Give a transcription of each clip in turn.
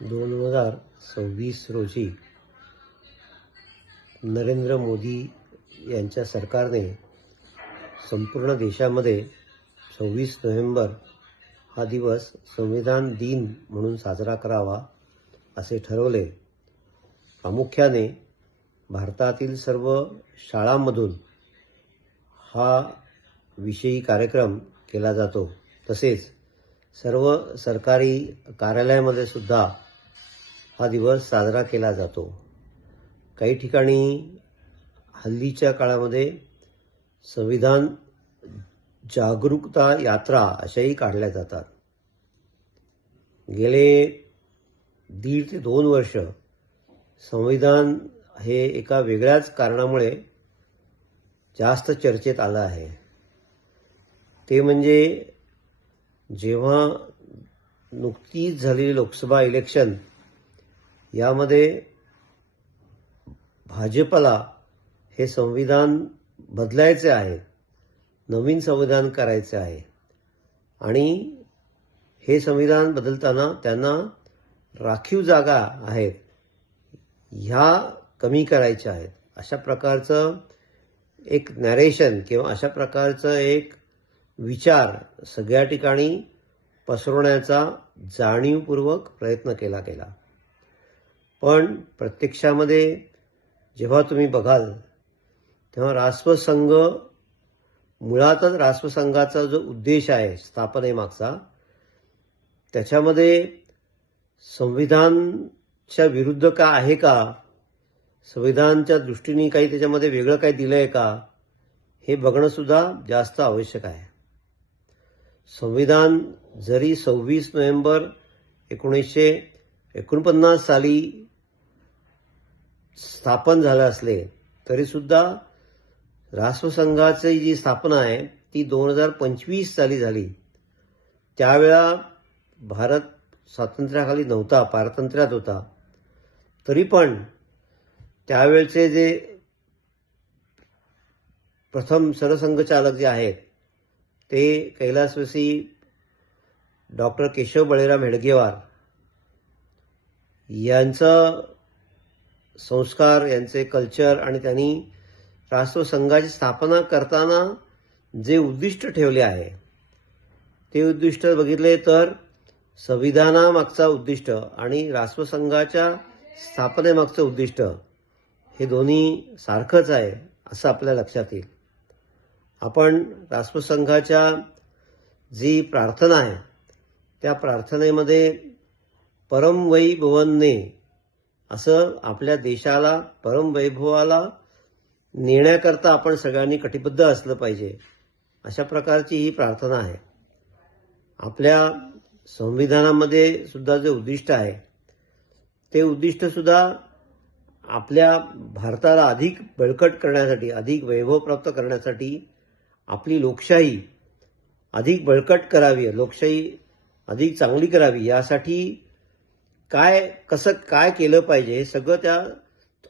2026 रोजी नरेंद्र मोदी यांच्या सरकारने संपूर्ण देशामध्ये 26 नोव्हेंबर हा दिवस संविधान दिन म्हणून साजरा करावा असे ठरवले. प्रामुख्याने भारतातील सर्व शाळांमधून हा विषयी कार्यक्रम केला जातो. तसेच सर्व सरकारी कार्यालयामध्ये सुद्धा हा दिवस साजरा केला जातो. काही ठिकाणी हल्लीच्या काळामध्ये संविधान जागरूकता यात्रा अशाही काढल्या जातात. गेले 1.5 ते 2 वर्ष संविधान हे एका वेगळ्याच कारणामुळे जास्त चर्चेत आलं आहे. ते म्हणजे जेव्हा नुकतीच झालेली लोकसभा इलेक्शन यामध्ये भाजपला हे संविधान बदलायचे आहे, नवीन संविधान करायचे आहे आणि हे संविधान बदलताना त्यांना राखीव जागा आहेत ह्या कमी करायच्या आहेत. अशा प्रकारचं एक नॅरेशन किंवा अशा प्रकारचं एक विचार सगळ्या ठिकाणी पसरवण्याचा जाणीवपूर्वक प्रयत्न केला गेला. पण प्रत्यक्षामध्ये जेव्हा तुम्ही बघाल तेव्हा राष्ट्रसंघ मुळातच राष्ट्रसंघाचा जो उद्देश आहे स्थापनेमागचा त्याच्यामध्ये संविधानच्या विरुद्ध का आहे का, संविधानाच्या दृष्टीने काही त्याच्यामध्ये वेगळं काही दिलं आहे का हे बघणं सुद्धा जास्त आवश्यक आहे. संविधान जरी 26 नोव्हेंबर 1949 साली स्थापन झालं असले तरी सुद्धा राष्ट्रसंघाची जी स्थापना आहे ती 2025 साली झाली. त्यावेळा भारत स्वातंत्र्याखाली नव्हता, पारतंत्र्यात होता. तरी पण त्यावेळचे जे प्रथम सरसंघचालक जे आहेत ते कैलासवासी डॉक्टर केशव बळीराम हेडगेवार यांचं संस्कार, यांचे कल्चर आणि त्यांनी राष्ट्रसंघाची स्थापना करताना जे उद्दिष्ट ठेवले आहे ते उद्दिष्ट बघितले तर संविधानामागचा उद्दिष्ट आणि राष्ट्रसंघाच्या स्थापनेमागचं उद्दिष्ट हे दोन्ही सारखंच आहे असं आपल्या लक्षात येईल. आपण राष्ट्रसंघाच्या जी प्रार्थना आहे त्या प्रार्थनेमध्ये परम वै भवन्ने असं आपल्या देशाला परम वैभवाला नेण्याकरता आपण सगळ्यांनी कटिबद्ध असलं पाहिजे अशा प्रकारची ही प्रार्थना आहे. आपल्या संविधानामध्ये सुद्धा जे उद्दिष्ट आहे ते उद्दिष्ट सुद्धा आपल्या भारताला अधिक बळकट करण्यासाठी, अधिक वैभव प्राप्त करण्यासाठी, आपली लोकशाही अधिक बळकट करावी, लोकशाही अधिक चांगली करावी यासाठी कसं काय केलं पाहिजे हे सगळं त्या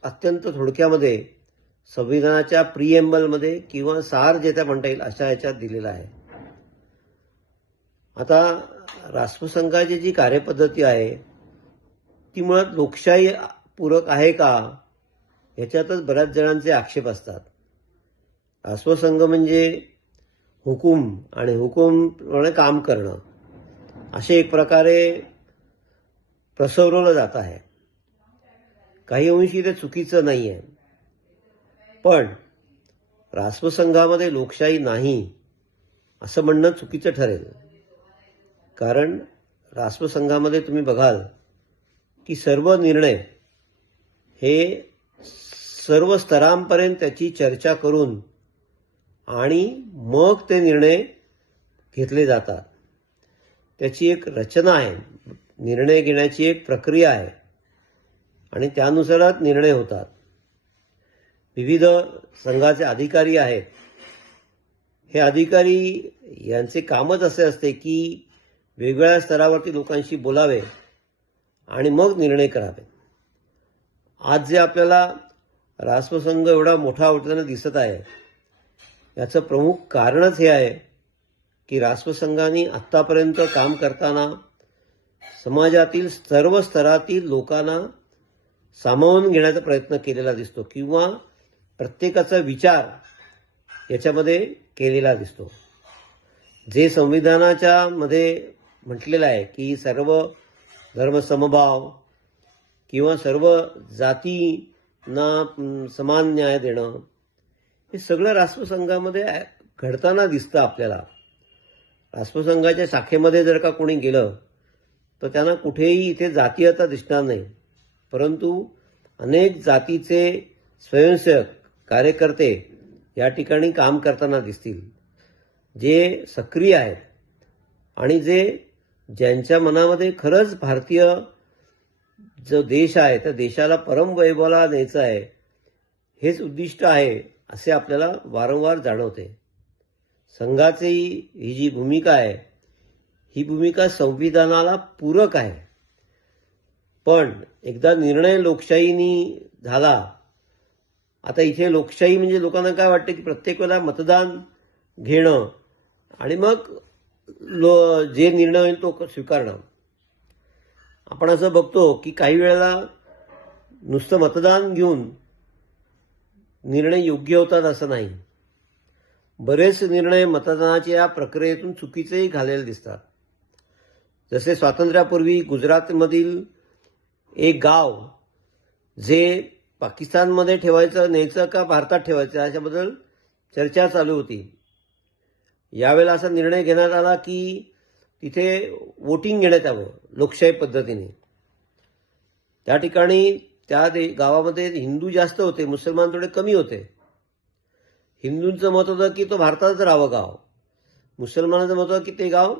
अत्यंत थोडक्यामध्ये संविधानाच्या प्रिएम्बलमध्ये किंवा सार जे त्या म्हणता येईल अशा ह्याच्यात दिलेलं आहे. आता राष्ट्रसंघाची जी कार्यपद्धती आहे ती मुळात लोकशाही पूरक आहे का ह्याच्यातच बऱ्याच जणांचे आक्षेप असतात. राष्ट्रसंघ म्हणजे हुकूम आणि हुकूमप्रमाणे काम करणं असे एक प्रकारे पसरवलं जात आहे. काही अंशी ते चुकीचं नाही आहे, पण राष्ट्रसंघामध्ये लोकशाही नाही असं म्हणणं चुकीचं ठरेल. कारण राष्ट्रसंघामध्ये तुम्ही बघाल की सर्व निर्णय हे सर्व स्तरांपर्यंत त्याची चर्चा करून आणि मग ते निर्णय घेतले जातात. त्याची एक रचना आहे, निर्णय घेण्याची एक प्रक्रिया आहे आणि त्यानुसारच निर्णय होतात. विविध संघाचे अधिकारी आहेत. हे अधिकारी यांचे कामच असे असते की वेगवेगळ्या स्तरावरती लोकांशी बोलावे आणि मग निर्णय करावे. आज जे आपल्याला राष्ट्रसंघ एवढा मोठा होताना दिसत आहे याचं प्रमुख कारणच हे आहे की राष्ट्रसंघाने आत्तापर्यंत काम करताना समाजातील सर्व स्तरातील लोकांना सामावून घेण्याचा प्रयत्न केलेला दिसतो किंवा प्रत्येकाचा विचार याच्यामध्ये केलेला दिसतो. जे संविधानाच्या मध्ये म्हटलेलं आहे की सर्व धर्मसमभाव किंवा सर्व जातींना समान न्याय देणं, हे सगळं राष्ट्रसंघामध्ये घडताना दिसतं आपल्याला. राष्ट्रसंघाच्या शाखेमध्ये जर का कोणी गेलं तर त्यांना कुठेही इथे जातीयता दिसणार नाही, परंतु अनेक जातीचे स्वयंसेवक कार्यकर्ते या ठिकाणी काम करताना दिसतील, जे सक्रिय आहेत आणि ज्यांच्या मनामध्ये खरंच भारतीय जो देश आहे त्या देशाला परमवैभवाला न्यायचं आहे, हेच उद्दिष्ट आहे असे आपल्याला वारंवार जाणवते. संघाची ही जी भूमिका आहे, ही भूमिका संविधानाला पूरक आहे. पण एकदा निर्णय लोकशाहीनी झाला, आता इथे लोकशाही म्हणजे लोकांना काय वाटतं की प्रत्येक वेळेला मतदान घेणं आणि मग जे निर्णय होईल तो स्वीकारणं. आपण असं बघतो की काही वेळेला नुसतं मतदान घेऊन निर्णय योग्य होतात असं नाही. बरेच निर्णय मतदानाच्या प्रक्रियेतून चुकीचेही झालेले दिसतात. जसे स्वातंत्र्यापूर्वी गुजरातमधील एक गाव जे पाकिस्तानमध्ये न्यायचं का भारतात ठेवायचं याच्याबद्दल चर्चा चालू होती. यावेळेला असा निर्णय घेण्यात आला की तिथे वोटिंग घेण्यात यावं लोकशाही पद्धतीने. त्या ठिकाणी त्या गावामध्ये हिंदू जास्त होते, मुसलमान थोडे कमी होते. हिंदूंचं मत होतं की तो भारतातच राहावं गाव, मुसलमानांचं मत होतं की ते गाव